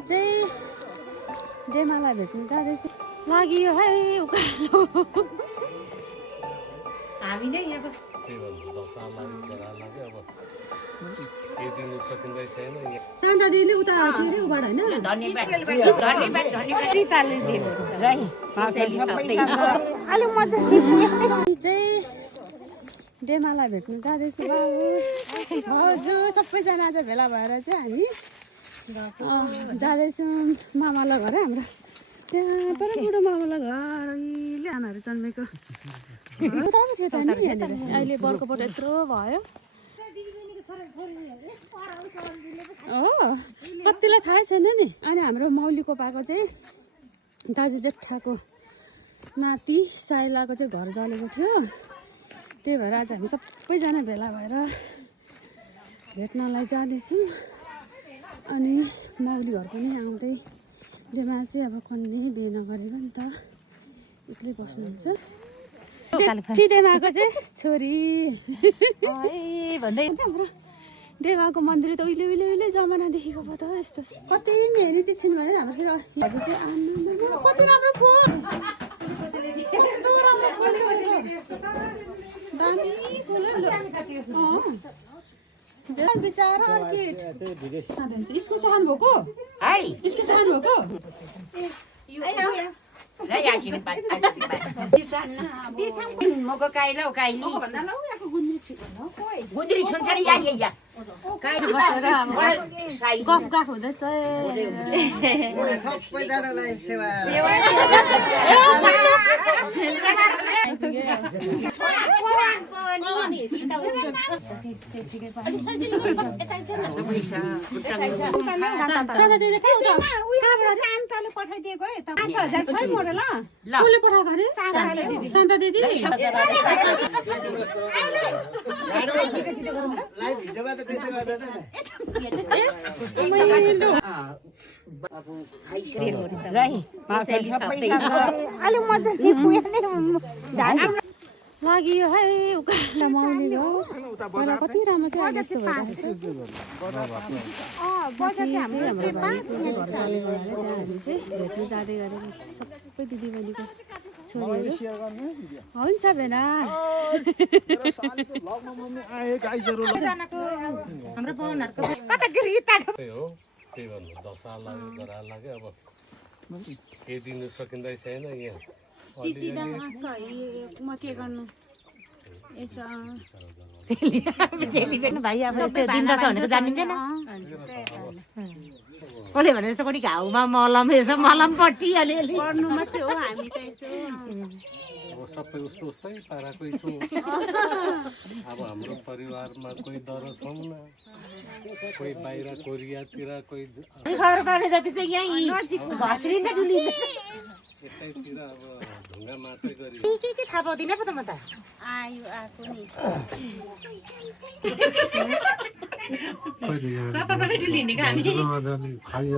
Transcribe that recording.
चाहिँ डेमालाई भेट्नु जाँदैछु लागियो है उकालो हामी नै यहाँ बस शान्ता दिदीले उता फेरि उबाट होइन चाहिँ डेमालाई भेट्नु जाँदैछु बाबु हजुर सबैजना आज भेला भएर चाहिँ हामी जाँदैछौँ मामालाई घर हाम्रो त्यहाँ पर बुढो मामालाई घर अहिले आमाहरू जन्मेको अहिले बर्कोपट यत्रो भयो हो कतिलाई थाहै छैन नि अनि हाम्रो मौलीको पाको चाहिँ दाजु जेठाको नाति साइलाको चाहिँ घर जलेको थियो त्यही भएर आज हामी सबैजना भेला भएर भेट्नलाई जाँदैछौँ अनि मौली घर पनि आउँदै डेमा चाहिँ अब कन्ने बिहे नगरेको नि त एक्लै बस्नुहुन्छ डेमाको चाहिँ छोरी भन्दै हाम्रो डेमाको मन्दिर त उहिले उहिले उहिले जमानादेखिको पो त यस्तो कति हेरी एकछिन भने हाम्रो फेरि हजुर चाहिँ कति राम्रो फोन दामी फुल बिचारा अर्किड इस्कुस खानुभएको इस्कुस खानुभएको मको काइला काइली गुन्द्री छोरी यानी या गफ गफ हुँदैछ सबैजनालाई सेवा शान्ताले पठाइदिएको है 5000 छ मोडल कसले पठाएको अरे शान्ता दिदी लाइभ भिडियोमा त त्यसै गर्दैन लागियो है उकालो मौली घर पहिला कति राम्रो थियो अहिले यस्तो भइरहेको छ हामी चाहिँ भेट्नु जाँदै गरेको सबै दिदीबहिनीको छोरीहरू हुन्छ भेना हाम्रो पाहुनाहरुको त्यही भन्नु दशा लाग्यो गरा लाग्यो अब केही दिनु सकिँदै छैन यहाँ भाइ अब यस्तो दिन दशा भनेको जानिँदैन कसले भने जस्तो कोही घाउमा मलम यसो मलम पट्टी अलिअलि पढ्नु मात्रै हो हामी त यसो अब सबै उस्तै पाराकै छौँ अब हाम्रो परिवारमा कोही डरो छौँ न कोही बाहिर कोरियातिर कोही खबर पाउने जति चाहिँ यहीँ घस्रिँदै डुलिँदै यतैतिर अब ढुङ्गा मात्रै गरी के थाहा पाउँदिनँ पो त म त आयो आएको नि खाली